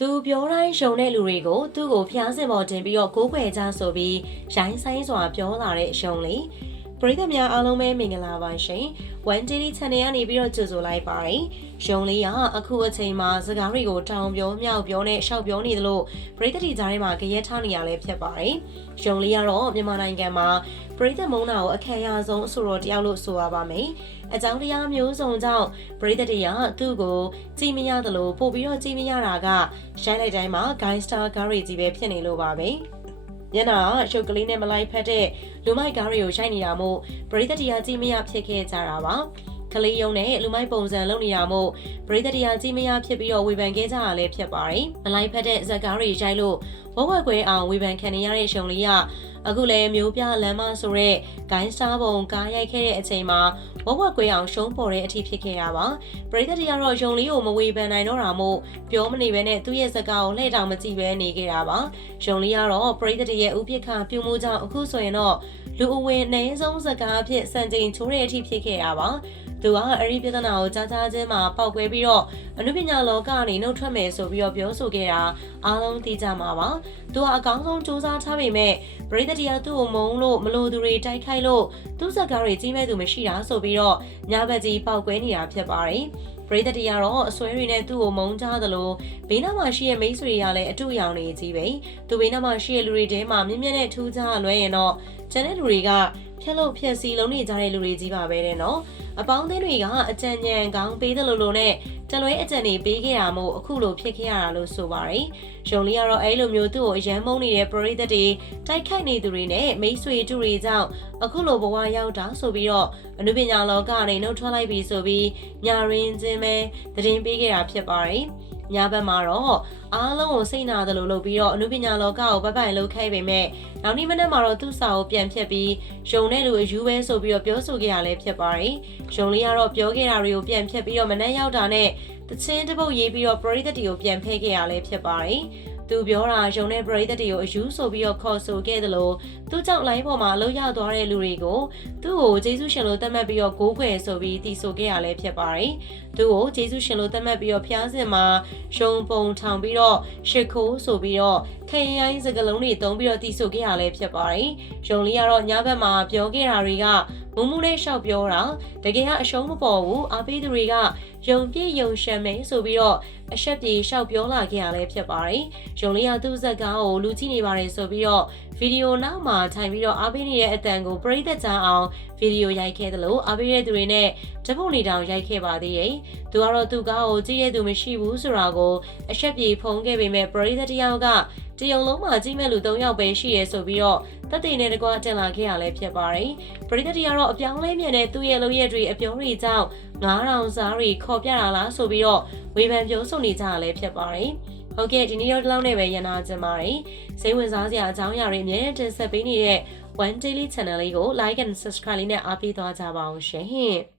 သူပြောတိုင်းရှုံတဲ့လူတွေကိုသူ့ကိုဖျားစင်ပေါ်တင်ပြီးတော့ကိုးကွယ်ကြဆိုပြီးရိုင်းဆိုင်စွာပြောလာတဲ့ရှုံလေးပရိသတ်များအားလုံးပဲမင်္ဂလာပါရှင်။ One Daily Channel ကနေပြီးတော့ကြိုဆိုလိုက်ပါတယ်။ရှုံလေးကအခုအချိန်မှာစကားတွေကိုတောင်ပြောမြောက်ပြောနဲ့ရှောက်ပြောနေသလိုပရိသတ်တွေကြားထဲမှာကြရက်ထားနေရလဲဖြစ်ပါတယ်။ရှုံလေးကတော့မြန်မာနိုင်ငံမှာပရိသတ်မုန်းတာကိုအခက်အခဲဆုံးအဆိုတော်တယောက်လို့ဆိုရပါမယ်။အကြောင်းတရားမျိုးစုံကြောင့်ပရိသတ်တွေကသူ့ကိုကြည်မရသလိုပို့ပြီးတော့ကြည်မရတာကရိုင်းလိုက်တိုင်းမှာ gangster ကားတွေကြီးပဲဖြစ်နေလို့ပါပဲ။ညနာရှုပ်ကလေးနဲ့မလိုက်ဖက်တဲ့လူမိုက်ကားတွေကိုရိုက်နေတာမို့ပရိသတ်တရားကြီးမရဖြစ်ခဲ့ကြတာပါကလေးယုံနဲ့လူမိုက်ပုံစံလုပ်နေတာမို့ပရိသတ်တရားကြီးမရဖြစ်ပြီးတော့ဝေဖန်ခဲ့ကြတာလည်းဖြစ်ပါတယ်မလိုက်ဖက်တဲ့ဇက်ကားတွေရိုက်လို့ဝက်ဝက်ကွဲအောင်ဝေဖန်ခံနေရတဲ့ရှုံလေးကအခုလည်းမျိုးပြလမ်းမဆိုတဲ့ဂိုင်းစတာပုံကားရိုက်ခဲ့တဲ့အချိန်မှာဝက်ဝက်ကွဲအောင်ရှုံးပေါ်တဲ့အထိဖြစ်ခဲ့ရပါပရိသတ်တရားတော့ရှုံလေးကိုမဝေဖန်နိုင်တော့တာမို့ပြောမနေဘဲနဲ့သူ့ရဲ့ဇက်ကားကိုလှည့်တောင်မကြည့်ဘဲနေခဲ့တာပါရှုံလေးကတော့ပရိသတ်ရဲ့ဥပိ္ပခပြုမှုကြောင့်အခုဆိုရင်တော့လူအဝင်အနည်းဆုံးဇက်ကားအဖြစ်စံချိန်ချိုးတဲ့အထိဖြစ်ခဲ့ရပါသူကအဲ့ဒီပြဿနာကိုကြားကြားချင်းမှာပေါက်ကွဲပြီးတော့အနုပညာလောကကနေနှုတ်ထွက်မယ်ဆိုပြီးတော့ပြောဆိုခဲ့တာအားလုံးသိကြမှာပါသူကအကောင်းဆုံးစူးစမ်းထားပေမဲ့ပရိသတ်တရားသူ့ကိုမုန်းလို့မလို့သူတွေတိုက်ခိုက်လို့သူ့ဇက်ကားတွေကြီးမဲ့သူမရှိတာဆိုပြီးတော့ညဘက်ကြီးပေါက်ကွဲနေတာဖြစ်ပါတယ်ပရိသတ်တရားတော့အစွဲတွေနဲ့သူ့ကိုမုန်းကြသလိုဘေးနားမှာရှိတဲ့မိတ်ဆွေတွေကလည်းအတူရောင်နေကြီးပဲသူဘေးနားမှာရှိတဲ့လူတွေထဲမှာမြင့်မြတ်နဲ့ထူးခြားလွဲရင်တော့ကျန်တဲ့လူတွေကဖြက်လို့ဖြက်စီလုံးနေကြတဲ့လူတွေကြီးပါပဲတဲ့နော်အပေါင်းအသင်းတွေကအကြံဉာဏ်ကောင်းပေးတယ်လို့နဲ့တလွဲအကြံတွေပေးခဲ့တာမို့အခုလိုဖြစ်ခဲ့ရတာလို့ဆိုပါတယ်။ရုံလေးကတော့အဲ့လိုမျိုးသူ့ကိုအယမ်းမုန်းနေတဲ့ပရိသတ်တွေတိုက်ခိုက်နေသူတွေနဲ့မိတ်ဆွေတူတွေကြောင့်အခုလိုဘဝရောက်တာဆိုပြီးတော့အနုပညာလောကကနေနှုတ်ထွက်လိုက်ပြီဆိုပြီးညာရင်းချင်းပဲသတင်းပေးခဲ့တာဖြစ်ပါတယ်။ညဘက်မှာတော့အားလုံးကိုစိတ်နာတယ်လို့လုပ်ပြီးတော့အနုပညာလောကကိုပိုက်ပိုက်လှုပ်ခဲ့ပေမဲ့နောက်နေ့မနေ့မှာတော့သူ့စာကိုပြန်ဖြတ်ပြီးရုံတဲ့လူအယူပဲဆိုပြီးတော့ပြောဆိုခဲ့ရလဲဖြစ်ပါတယ်။ရုံလေးကတော့ပြောခဲ့တာတွေကိုပြန်ဖြတ်ပြီးတော့မနေ့ရောက်တာနဲ့တချင်းတစ်ပုတ်ရေးပြီးတော့ပရိသတ်တွေကိုပြန်ဖဲခဲ့ရလဲဖြစ်ပါတယ်။သူပြောတာရုံတဲ့ပရိသတ်တွေကိုအယူဆိုပြီးတော့ခေါ်ဆိုခဲ့တယ်လို့သူ့ကြောင့်လိုင်းပေါ်မှာလှုပ်ရောက်သွားတဲ့လူတွေကိုသူ့ကိုဂျေဆုရှင်လို့သတ်မှတ်ပြီးတော့ကိုးကွယ်ဆိုပြီးတည်ဆိုခဲ့ရလဲဖြစ်ပါတယ်။သူ့ကိုဂျေဆုရှင်လို့သတ်မှတ်ပြီးတော့ဖျားစင်မှာရှုံပုံထောင်ပြီးတော့ရှစ်ခိုးဆိုပြီးတော့ခိုင်ရိုင်းစကလုံးတွေသုံးပြီးတော့တည်ဆိုခဲ့ရလဲဖြစ်ပါတယ်။ရုံလေးကတော့ညဘက်မှာပြောခဲ့တာတွေကမုံမှုနဲ့ရှောက်ပြောတာတကယ်ကအရှုံးမပေါ်ဘူးအားပေးသူတွေကယုံပြည့်ယုံရှမ်းမယ်ဆိုပြီးတော့အဆက်ပြေရှောက်ပြောလာခဲ့ရလဲဖြစ်ပါတယ်။ရုံလေးကသူ့ဇက်ကားကိုလူကြည့်နေပါတယ်ဆိုပြီးတော့ဗီဒီယိုနောက်မှာထိုင်ပြီးတော့အားပေးနေတဲ့အတန်ကိုပရိသတ်ကြားအောင်ဗီဒီယိုရိုက်ခဲ့တယ်လို့အားပေးတဲ့သူတွေနဲ့ဓပုတ်နေတောင်ရိုက်ခဲ့ပါသေးတယ်။သူကတော့သူ့ကားကိုကြည့်ရသူမရှိဘူးဆိုတာကိုအဆက်ပြေဖုံးခဲ့ပေမဲ့ပရိသတ်တယောက်ကတရုံလုံးမှာကြီးမဲ့လူ3ယောက်ပဲရှိရဲဆိုပြီးတော့တက်တဲ့နဲ့တကွာတင်လာခဲ့ရလဲဖြစ်ပါတယ်။ပရိသတ်တရားတော့အပြောင်းလဲမြန်တဲ့သူ့ရဲ့လုပ်ရက်တွေအပြောင်းတွေကြောင့်9000စားတွေခေါ်ပြတာလားဆိုပြီးတော့ဝေဖန်ပြောဆိုနေကြရလဲဖြစ်ပါတယ်။ဟုတ်ကဲ့ဒီနေ့တော့ဒီလောက်နဲ့ပဲရနာကြပါတယ်။စိတ်ဝင်စားစရာအကြောင်းအရာတွေအများကြီးတင်ဆက်ပေးနေတဲ့ One Daily Channel လေးကို Like and Subscribe လေးနဲ့အားပေးသွားကြပါအောင်ရှင်။